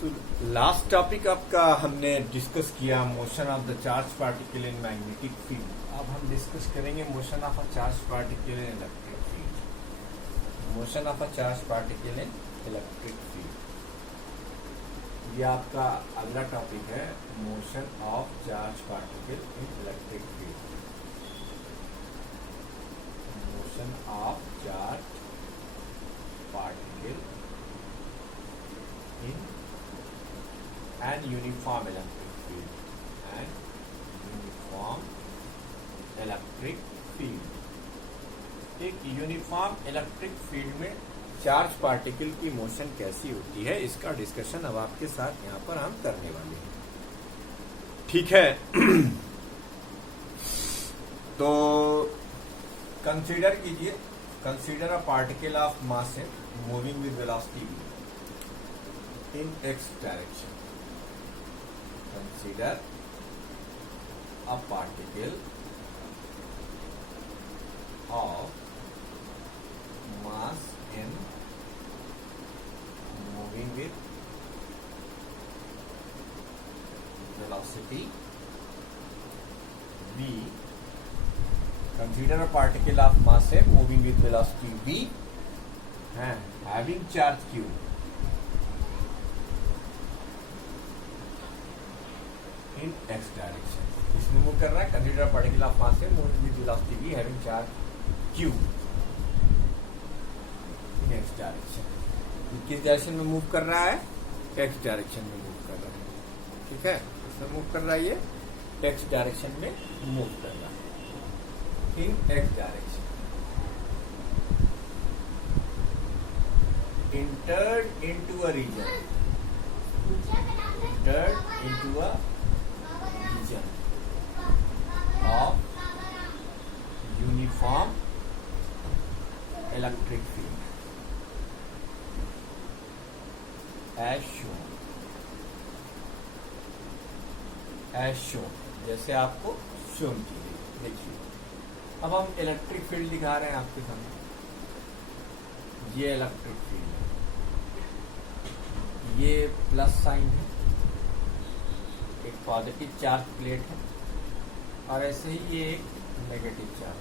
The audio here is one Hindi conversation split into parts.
तो लास्ट टॉपिक आपका हमने डिस्कस किया motion of the charge particle in magnetic field. अब हम डिस्कस करेंगे motion of a charge particle in electric field. Motion of a charge particle in electric field, ये आपका अगला टॉपिक है, motion of charge particle in electric field. Motion of charge particle in an uniform electric field and uniform electric field। एक यूनिफॉर्म इलेक्ट्रिक फील्ड में चार्ज पार्टिकल की मोशन कैसी होती है, इसका डिस्कशन अब आपके साथ यहाँ पर हम करने वाले हैं। ठीक है। तो कंसीडर कीजिए, consider a particle of mass moving with velocity v in x direction। Consider a particle of mass m moving with velocity v। Consider a particle of mass m moving with velocity v and having charge q। In x direction, इसमें मूव कर रहा है। कंसीडर पार्टिकल ऑफ मास है moving with velocity v having charge q in x direction. किस डायरेक्शन में मूव कर रहा है? x डायरेक्शन में मूव कर रहा है। ठीक है, इसमें मूव कर रहा है, ये x डायरेक्शन में मूव कर रहा है इन x direction. entered into a region, entered into a of uniform electric field as shown, जैसे आपको शोन की गई। देखिए, अब हम इलेक्ट्रिक फील्ड दिखा रहे हैं आपके सामने। ये इलेक्ट्रिक फील्ड है, ये प्लस साइन है, एक पॉजिटिव चार्ज प्लेट है, और ऐसे ही ये एक नेगेटिव चार्ज।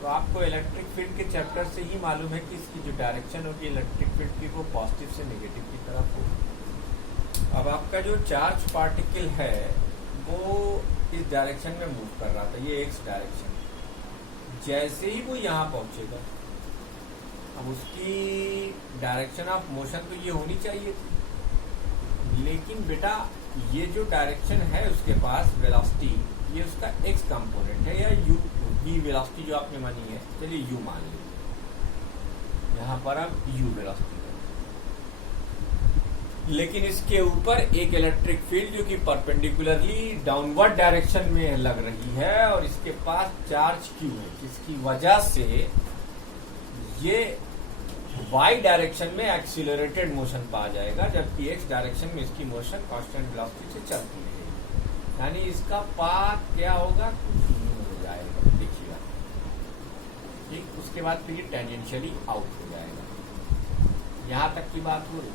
तो आपको इलेक्ट्रिक फील्ड के चैप्टर से ही मालूम है कि इसकी जो डायरेक्शन होगी इलेक्ट्रिक फील्ड की, वो पॉजिटिव से नेगेटिव की तरफ होगी। अब आपका जो चार्ज पार्टिकल है वो इस डायरेक्शन में मूव कर रहा था, ये एक्स डायरेक्शन। जैसे ही वो यहाँ पहुंचेगा, अब उसकी डायरेक्शन ऑफ मोशन तो ये होनी चाहिए थी, लेकिन बेटा ये जो डायरेक्शन है उसके पास वेलोसिटी, ये उसका एक्स कंपोनेंट है, या यू v वेलोसिटी जो आपने मानी है, चलिए यू मान लीजिए, यहाँ पर अब यू वेलोसिटी है। लेकिन इसके ऊपर एक इलेक्ट्रिक फील्ड जो कि परपेंडिकुलरली डाउनवर्ड डायरेक्शन में लग रही है, और इसके पास चार्ज q है, जिसकी वजह से ये y डायरेक्शन में एक्सीलरेटेड मोशन पा जाएगा, जबकि x डायरेक्शन में इसकी मोशन कांस्टेंट वेलोसिटी से चलती रहेगी। यानी इसका पाथ क्या होगा? हो जाएगा, देखिएगा। ठीक, उसके बाद फिर ये टेंजेंशियली आउट हो जाएगा। यहाँ तक की बात हो रही।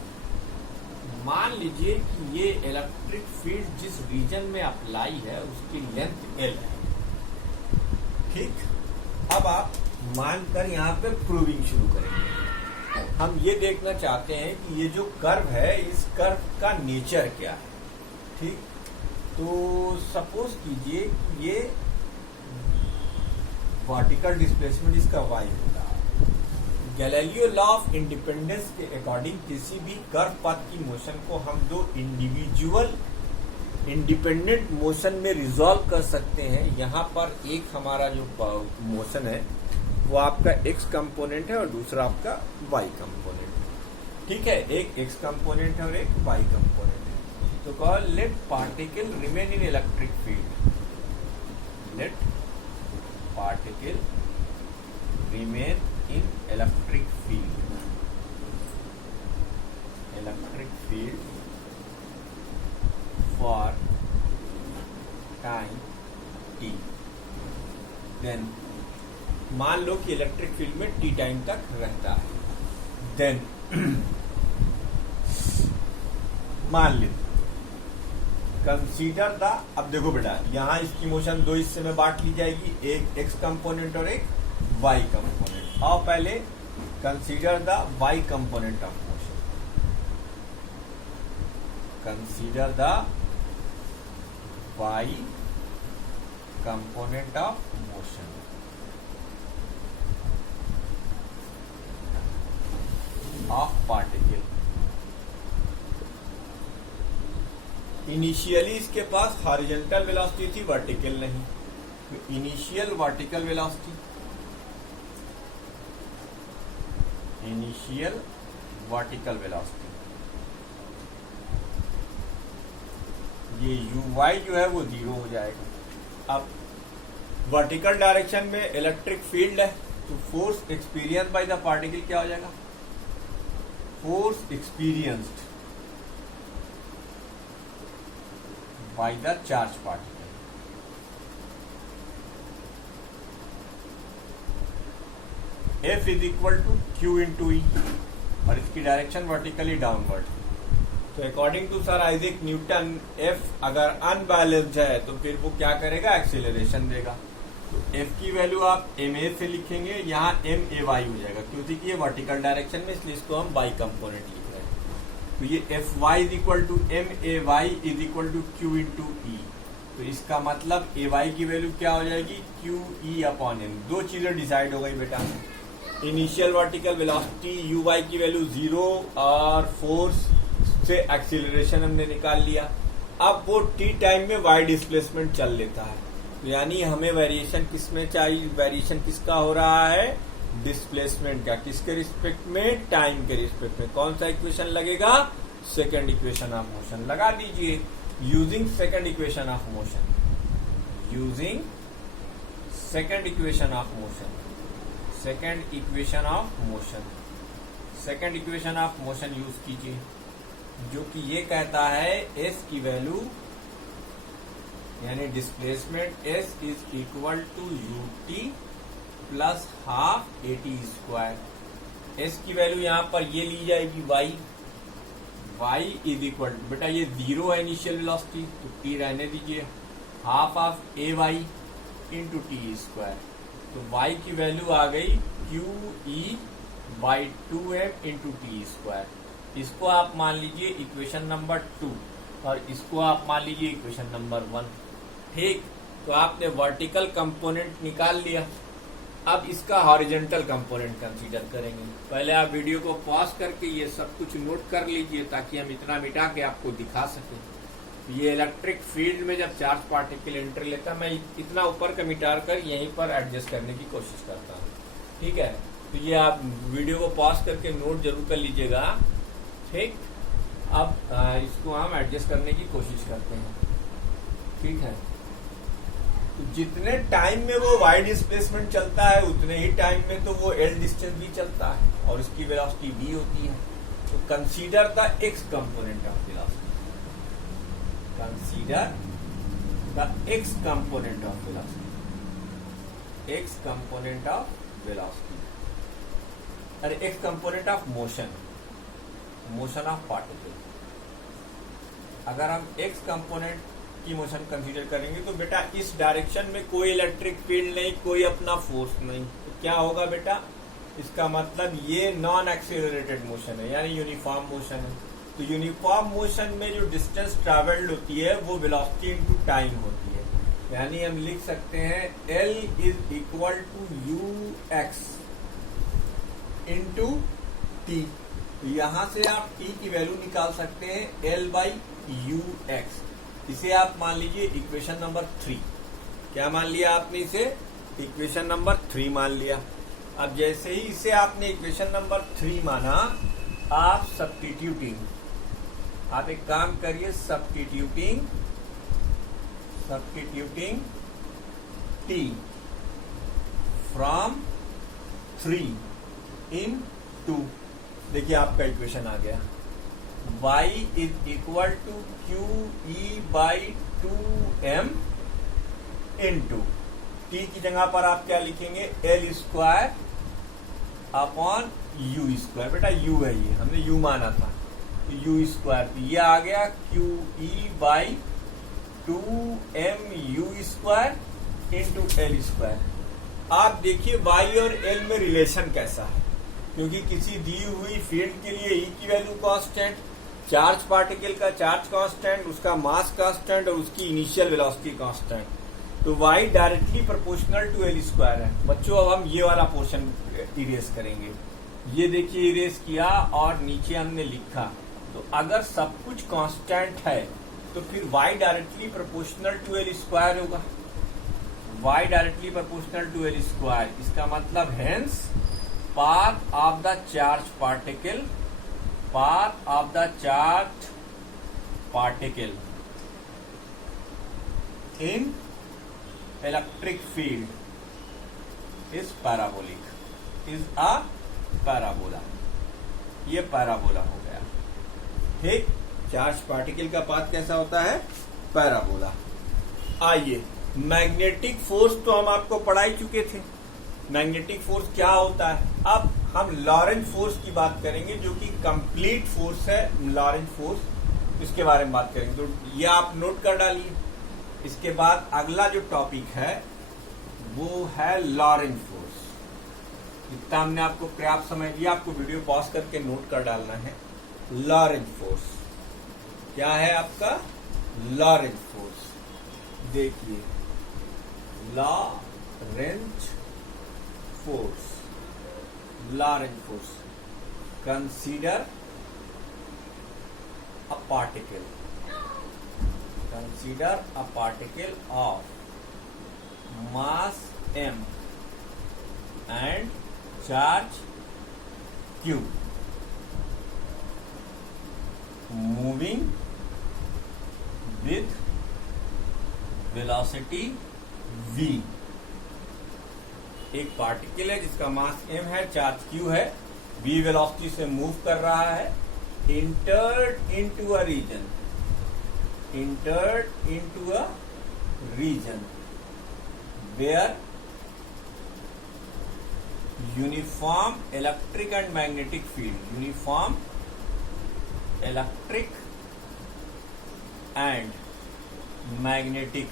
मान लीजिए कि ये इलेक्ट्रिक फील्ड जिस रीजन में अप्लाई है उसकी लेंथ l है। ठीक, अब आप मानकर यहाँ पे प्रूविंग शुरू करेंगे। हम ये देखना चाहते हैं कि ये जो कर्व है, इस कर्व का नेचर क्या है। ठीक, तो सपोज कीजिए कि ये वर्टिकल डिस्प्लेसमेंट इसका y होगा। गैलीलियो लॉ ऑफ इंडिपेंडेंस के अकॉर्डिंग किसी भी कर्व पाथ की मोशन को हम दो इंडिविजुअल इंडिपेंडेंट मोशन में रिजॉल्व कर सकते हैं। यहाँ पर एक हमारा जो मोशन है वो आपका x कंपोनेंट है और दूसरा आपका y कंपोनेंट है। ठीक है, एक x कंपोनेंट है और एक y कंपोनेंट है। तो call let particle remain in electric field, let particle remain in electric field, electric field for time t। Then मान लो कि इलेक्ट्रिक फील्ड में टी टाइम तक रहता है। देन मान लेते कंसीडर द, अब देखो बेटा यहाँ इसकी मोशन दो हिस्से में बांट ली जाएगी, एक एक्स कंपोनेंट और एक वाई कंपोनेंट। और पहले consider the Y component of motion, consider the Y component of motion. Of particle, initially इसके पास हॉरिजॉन्टल वेलोसिटी थी, वर्टिकल नहीं, तो initial vertical velocity, initial vertical velocity, ये uy जो है वो 0 हो जाएगा। अब वर्टिकल डायरेक्शन में इलेक्ट्रिक फील्ड है, तो force experience by the particle क्या हो जाएगा, force experienced by the charge particle। F is equal to Q into E, और इसकी डायरेक्शन वर्टिकली डाउनवर्ड। तो according to Sir Isaac Newton F अगर अनबैलेंस्ड है तो फिर वो क्या करेगा, एक्सीलरेशन देगा। तो F की वैल्यू आप ma से लिखेंगे, यहाँ ma y हो जाएगा क्योंकि ये वर्टिकल डायरेक्शन में, इसलिए इसको हम y कंपोनेंट लिख रहे हैं। तो ये F y is equal to m a y is equal to q into E. तो इसका मतलब ए वाई की वैल्यू क्या हो जाएगी, क्यू ई अपॉन एम। दो चीजें डिसाइड हो गई बेटा, initial vertical velocity u y की वैल्यू 0 और फोर्स से एक्सीलरेशन हमने निकाल लिया। अब वो टी टाइम में वाई डिस्प्लेसमेंट चल लेता है, तो यानी हमें वेरिएशन किस में चाहिए, वेरिएशन किसका हो रहा है, डिस्प्लेसमेंट का। किसके रिस्पेक्ट में, टाइम के रिस्पेक्ट में। कौन सा इक्वेशन लगेगा, सेकंड इक्वेशन ऑफ मोशन लगा दीजिए। Using second equation of motion, using second equation of motion, second equation of motion, second equation of motion use कीजिए, जो कि ये कहता है एस की वैल्यू यानी displacement S is equal to u t plus half a t square. S की वैल्यू यहां पर ये ली जाएगी y, y is equal to, बेटा ये 0 है इनिशियल वेलोसिटी, तो t रहने दीजिए, half of a y into t square. तो y की वैल्यू आ गई Q E by 2m into t square. इसको आप मान लीजिए इक्वेशन नंबर 2 और इसको आप मान लीजिए इक्वेशन नंबर 1। ठीक, तो आपने वर्टिकल कंपोनेंट निकाल लिया। अब इसका हॉरिजॉन्टल कंपोनेंट कंसीडर करेंगे। पहले आप वीडियो को पॉज करके ये सब कुछ नोट कर लीजिए ताकि हम इतना मिटा के आपको दिखा सकें। ये इलेक्ट्रिक फील्ड में जब चार्ज पार्टिकल एंट्री लेता है, मैं इतना ऊपर का मिटा कर यहीं पर एडजस्ट करने की कोशिश करता हूँ। ठीक है, तो ये आप वीडियो को पॉज करके नोट जरूर कर लीजिएगा। ठीक, अब इसको हम एडजस्ट करने की कोशिश करते हैं। ठीक है, तो जितने टाइम में वो वाई डिस्प्लेसमेंट चलता है उतने ही टाइम में तो वो एल डिस्टेंस भी चलता है और उसकी वेलोसिटी v होती है। तो consider the x component of velocity, consider the x component of velocity, x component of velocity, अरे x component of motion, motion of particle. अगर हम एक्स कंपोनेंट की मोशन कंसीडर करेंगे तो बेटा इस डायरेक्शन में कोई इलेक्ट्रिक फील्ड नहीं, कोई अपना फोर्स नहीं, तो क्या होगा बेटा, इसका मतलब ये नॉन एक्सीलरेटेड मोशन है यानी यूनिफॉर्म मोशन है। तो यूनिफॉर्म मोशन में जो डिस्टेंस ट्रैवल्ड होती है वो वेलोसिटी इनटू टाइम होती है, यानी हम लिख सकते हैं L is equal to u x into t. यहां से आप t की वैल्यू निकाल सकते हैं L बाई यू एक्स। इसे आप मान लीजिए इक्वेशन नंबर 3। क्या मान लिया आपने इसे, इक्वेशन नंबर 3 मान लिया। अब जैसे ही इसे आपने इक्वेशन नंबर 3 माना, आप सब्स्टिट्यूटिंग, आप एक काम करिए, सब्स्टिट्यूटिंग t फ्रॉम 3 इन 2, देखिए आपका इक्वेशन आ गया, y is equal to Q E by 2m into t की जगह पर आप क्या लिखेंगे, L square upon u square. बेटा यू है, ये हमने यू माना था, यू स्क्वायर, ये आ गया Q E by 2m u square into L square. आप देखिए y और l में रिलेशन कैसा है, क्योंकि किसी दी हुई फील्ड के लिए E की वैल्यू कांस्टेंट, चार्ज पार्टिकल का चार्ज कांस्टेंट, उसका मास कांस्टेंट और उसकी इनिशियल वेलोसिटी कांस्टेंट, तो y directly proportional to L square है। बच्चों अब हम ये वाला पोर्शन इरेज करेंगे। ये देखिए इरेज किया और नीचे हमने लिखा, तो अगर सब कुछ कांस्टेंट है तो फिर y directly proportional to L square होगा, y directly proportional to L square. इसका मतलब hence path of the charge particle, path of the charge particle in electric field is parabolic, is a parabola. ये पैराबोला हो गया। ठीक, चार्ज पार्टिकल का पाथ कैसा होता है? पैराबोला। आइए, मैग्नेटिक फोर्स तो हम आपको पढ़ा ही चुके थे, मैग्नेटिक फोर्स क्या होता है। अब हम लॉरेंज फोर्स की बात करेंगे, जो कि कंप्लीट फोर्स है, लॉरेंज फोर्स, इसके बारे में बात करेंगे। तो ये आप नोट कर डालिए। इसके बाद अगला जो टॉपिक है वो है लॉरेंज फोर्स। इतना हमने आपको पर्याप्त समझ लिया, आपको वीडियो पॉज करके नोट कर डालना है। लॉरेंज फोर्स क्या है आपका? लॉरेंज फोर्स देखिए, Lorentz force, Lorentz force, consider a particle, consider a particle of mass m and charge q moving with velocity v। एक पार्टिकल है जिसका मास m है, चार्ज q है, v वेलोसिटी से मूव कर रहा है, entered into a region, entered into a region where uniform electric and magnetic field, uniform electric and magnetic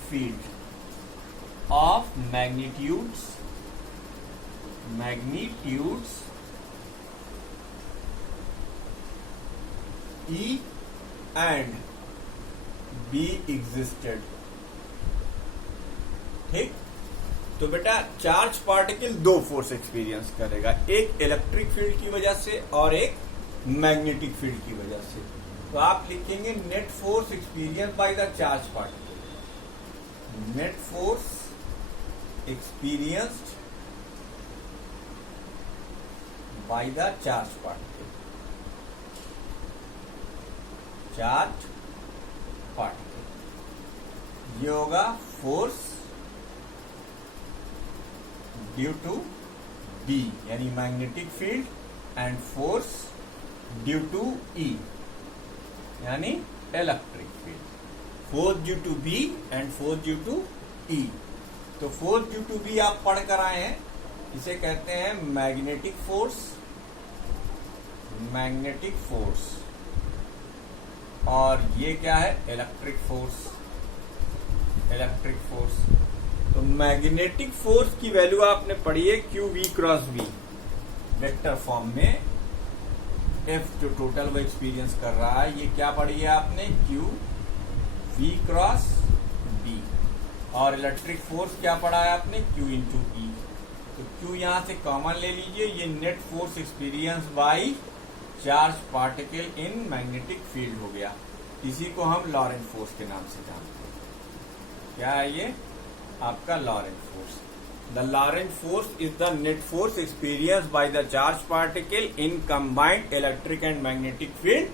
field of magnitudes E and B existed। ठीक, तो बेटा चार्ज पार्टिकल दो फोर्स एक्सपीरियंस करेगा, एक इलेक्ट्रिक फील्ड की वजह से और एक मैग्नेटिक फील्ड की वजह से। तो आप लिखेंगे net force experience by the charge particle, net force experienced by the charge particle, charge particle. ये होगा फोर्स ड्यू टू बी यानी magnetic field, and force due to E यानी electric field. Force due to B and force due to E. तो फोर्स ड्यू टू बी आप पढ़ कर आए हैं, इसे कहते हैं मैग्नेटिक फोर्स, मैग्नेटिक फोर्स। और ये क्या है? Electric force, electric force. तो मैग्नेटिक फोर्स की वैल्यू आपने पढ़ी है Q V cross V vector form में। एफ जो टोटल वो एक्सपीरियंस कर रहा है, ये क्या पढ़ी है आपने? Q V cross B. और इलेक्ट्रिक फोर्स क्या पढ़ा है आपने? Q into E. तो क्यू यहां से कॉमन ले लीजिए, ये net force experience by charge particle in magnetic field हो गया। इसी को हम लॉरेंज फोर्स के नाम से जानते हैं। क्या है ये? आपका Lorentz force. The Lorentz force is the net force experience by the charge particle in combined electric and magnetic field,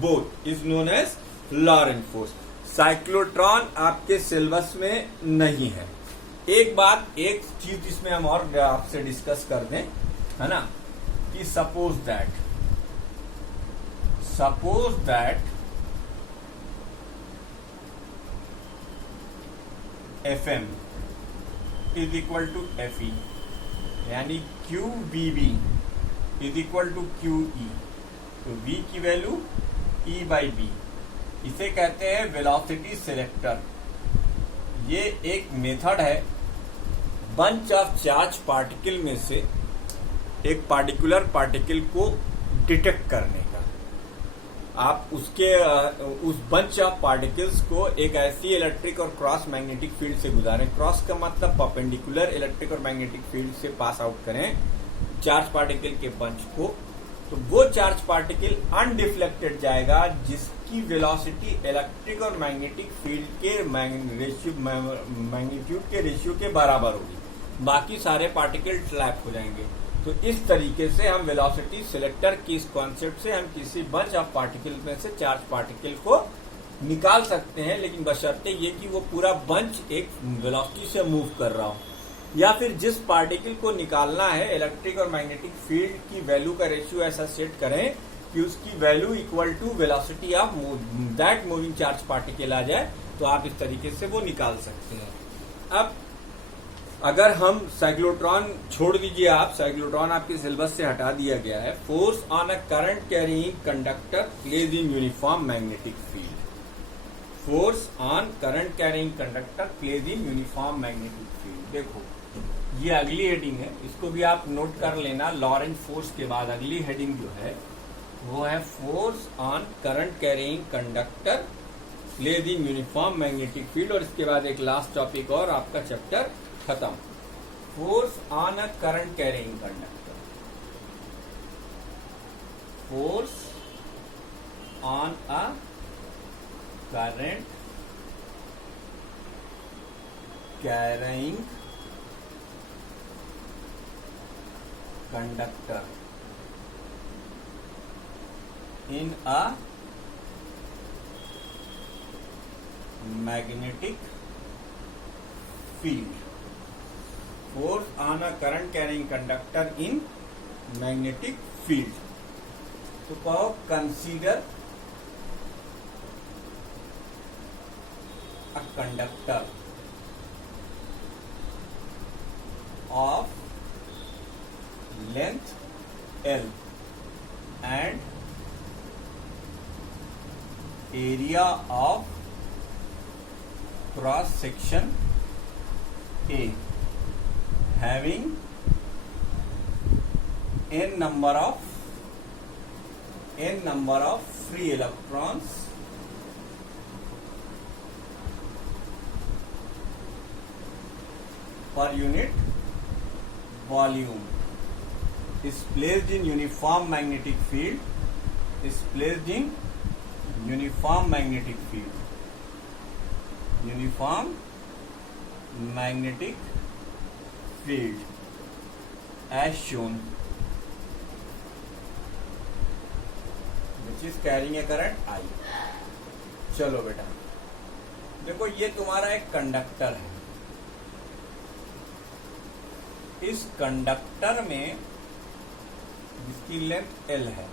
both is known as Lorentz force. Cyclotron आपके सिलेबस में नहीं है। एक बात, एक चीज इसमें हम और आपसे डिस्कस कर दें, है ना, कि suppose that Fm is equal to Fe, यानी QVB is equal to Q E. तो v की वैल्यू e बाई बी, इसे कहते हैं वेलोसिटी सिलेक्टर। ये एक मेथड है बंच ऑफ चार्ज पार्टिकल में से एक पार्टिकुलर पार्टिकल को डिटेक्ट करने का। आप उस बंच ऑफ पार्टिकल्स को एक ऐसी इलेक्ट्रिक और क्रॉस मैग्नेटिक फील्ड से गुजारें, क्रॉस का मतलब परपेंडिकुलर इलेक्ट्रिक और मैग्नेटिक फील्ड से पास आउट करें चार्ज पार्टिकल के बंच को, तो वो चार्ज पार्टिकल अनडिफ्लेक्टेड जाएगा जिसकी वेलोसिटी इलेक्ट्रिक और मैग्नेटिक फील्ड के मैग्नीट्यूड के रेशियो के बराबर होगी। बाकी सारे पार्टिकल ट्रैप हो जाएंगे। तो इस तरीके से हम वेलोसिटी सिलेक्टर की इस कॉन्सेप्ट से हम किसी बंच ऑफ पार्टिकल में से चार्ज पार्टिकल को निकाल सकते हैं, लेकिन बशर्ते ये कि वो पूरा बंच एक वेलोसिटी से मूव कर रहा हो, या फिर जिस पार्टिकल को निकालना है इलेक्ट्रिक और मैग्नेटिक फील्ड की वैल्यू का रेशियो ऐसा सेट करें कि उसकी value equal to velocity of that moving charge particle आ जाए, तो आप इस तरीके से वो निकाल सकते हैं। अब अगर हम साइक्लोट्रॉन छोड़ दीजिए, आप साइक्लोट्रॉन आपके सिलेबस से हटा दिया गया है। Force on a current carrying conductor placed in uniform magnetic field. Force on current carrying conductor placed in uniform magnetic field. देखो ये अगली हेडिंग है, इसको भी आप नोट कर लेना। लॉरेंट फोर्स के बाद अगली हेडिंग जो है वो है force on current carrying conductor placed in uniform magnetic field, और इसके बाद एक लास्ट टॉपिक और आपका चैप्टर खत्म। Force on a current carrying conductor, force on a current carrying conductor in a magnetic field. Force on a current carrying conductor in magnetic field. तो कहो consider a conductor of length L and area of cross section A having n number of free electrons per unit volume is placed in uniform magnetic field, is placed in uniform magnetic field, uniform magnetic field as shown, which is carrying a current I। चलो बेटा देखो ये तुम्हारा एक कंडक्टर है, इस कंडक्टर में जिसकी लेंथ L है,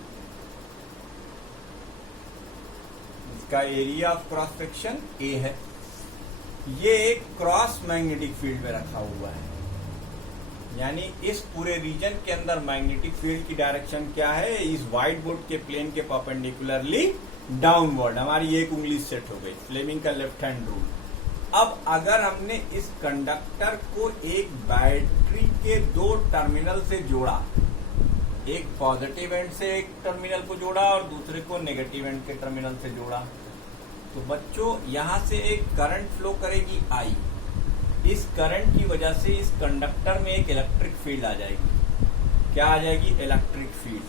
इसका area of cross section A है, ये एक क्रॉस मैग्नेटिक फील्ड में रखा हुआ है। यानी इस पूरे रीजन के अंदर मैग्नेटिक फील्ड की डायरेक्शन क्या है, इस व्हाइट बोर्ड के प्लेन के परपेंडिकुलरली डाउनवर्ड। हमारी एक उंगली सेट हो गई, फ्लेमिंग का लेफ्ट हैंड रूल। अब अगर हमने इस कंडक्टर को एक बैटरी के दो टर्मिनल से जोड़ा, एक पॉजिटिव एंड से एक टर्मिनल को जोड़ा और दूसरे को नेगेटिव एंड के टर्मिनल से जोड़ा, तो बच्चों यहां से एक करंट फ्लो करेगी I। इस करंट की वजह से इस कंडक्टर में एक इलेक्ट्रिक फील्ड आ जाएगी। क्या आ जाएगी? Electric field.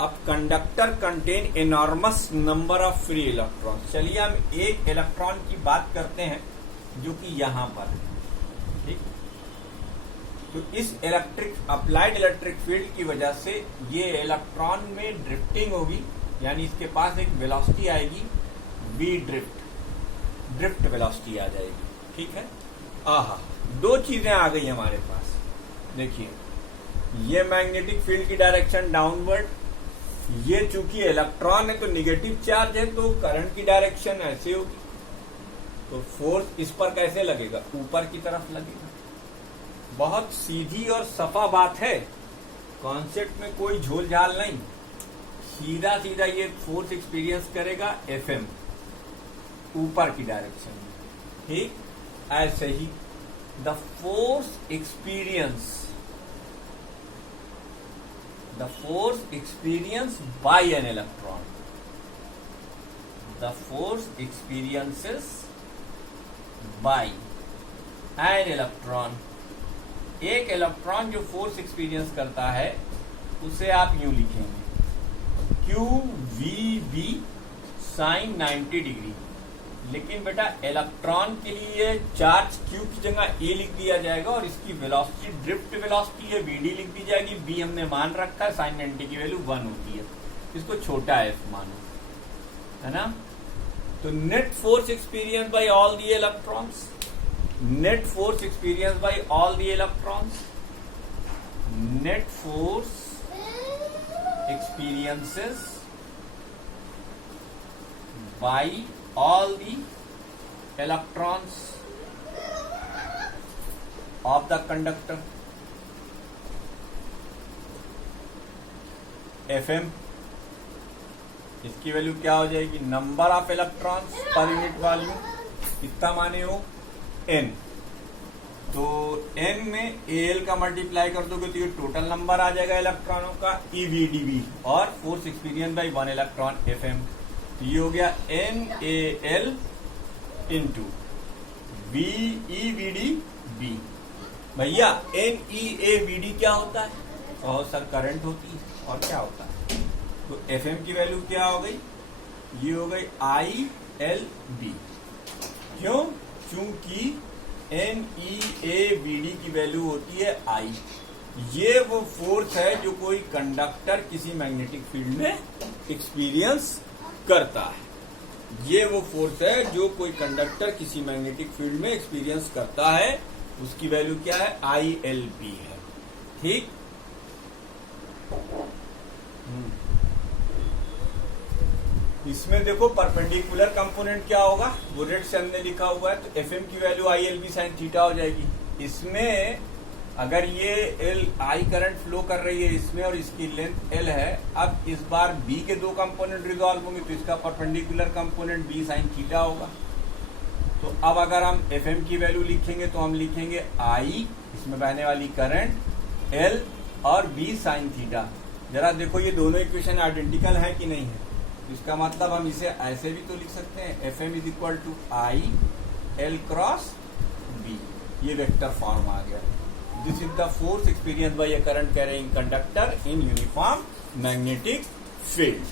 अब conductor contain enormous number of free electron. चलिए हम एक इलेक्ट्रॉन की बात करते हैं जो कि यहां पर है, ठीक। तो इस अप्लाइड इलेक्ट्रिक फील्ड की वजह से ये इलेक्ट्रॉन में ड्रिफ्टिंग होगी, यानी इसके पास एक वेलोसिटी आएगी v ड्रिफ्ट वेलोसिटी आ जाएगी, ठीक है। आहा, दो चीजें आ गई हमारे पास। देखिए ये मैग्नेटिक फील्ड की डायरेक्शन डाउनवर्ड, ये चूंकि इलेक्ट्रॉन है तो निगेटिव चार्ज है तो करंट की डायरेक्शन ऐसे होगी, तो फोर्स इस पर कैसे लगेगा? ऊपर की तरफ लगेगा। बहुत सीधी और सफा बात है, कॉन्सेप्ट में कोई झोल झाल नहीं, सीधा सीधा ये फोर्स एक्सपीरियंस करेगा एफएम ऊपर की डायरेक्शन में, ठीक। ऐसे ही the force experience by an electron, the force experiences by an electron. एक इलेक्ट्रॉन जो फोर्स एक्सपीरियंस करता है उसे आप यूं लिखेंगे q v B sine 90 degree. लेकिन बेटा इलेक्ट्रॉन के लिए चार्ज क्यू की जगह ए लिख दिया जाएगा और इसकी वेलोसिटी, ड्रिफ्ट वेलोसिटी है वीडी लिख दी जाएगी। बी हमने मान रखा है, साइन 90 की वैल्यू 1 होती है, इसको छोटा एफ मानो, है ना। तो net force experience by all the electrons, net force experience by all the electrons, net force experiences by all the electrons of the conductor, Fm। इसकी वैल्यू क्या हो जाएगी, number of electrons per unit volume, कितना माने हो n। तो n में al का मल्टीप्लाई कर दोगे तो ये टोटल नंबर आ जाएगा इलेक्ट्रॉनों का EVDB, और force experience by 1 electron FM। तो ये हो गया NAL इंटू VEVDB। भैया NEAVD क्या होता है, और सर करंट होती है, और क्या होता है। तो FM की वैल्यू क्या हो गई, ये हो गई ILB। क्यों, चूंकि NEAVD की वैल्यू होती है I। ये वो फोर्स है जो कोई कंडक्टर किसी मैग्नेटिक फील्ड में एक्सपीरियंस करता है। ये वो फोर्स है जो कोई कंडक्टर किसी मैग्नेटिक फील्ड में एक्सपीरियंस करता है, उसकी वैल्यू क्या है, ILB है, ठीक। इसमें देखो परपेंडिकुलर कंपोनेंट क्या होगा, वो रेड से हमने लिखा हुआ है, तो एफएम की वैल्यू ILB साइन थीटा हो जाएगी। इसमें अगर ये I करंट फ्लो कर रही है इसमें और इसकी लेंथ L है, अब इस बार B के दो कंपोनेंट रिजॉल्व होंगे तो इसका perpendicular component B sine theta होगा। तो अब अगर हम एफएम की वैल्यू लिखेंगे तो हम लिखेंगे I, इसमें बहने वाली करंट L और B साइन थीटा। जरा देखो ये दोनों इक्वेशन आइडेंटिकल है कि नहीं है। इसका मतलब हम इसे ऐसे भी तो लिख सकते हैं, Fm is equal to I L cross B, ये वेक्टर फॉर्म आ गया। This is the force experience by a current carrying conductor in uniform magnetic field.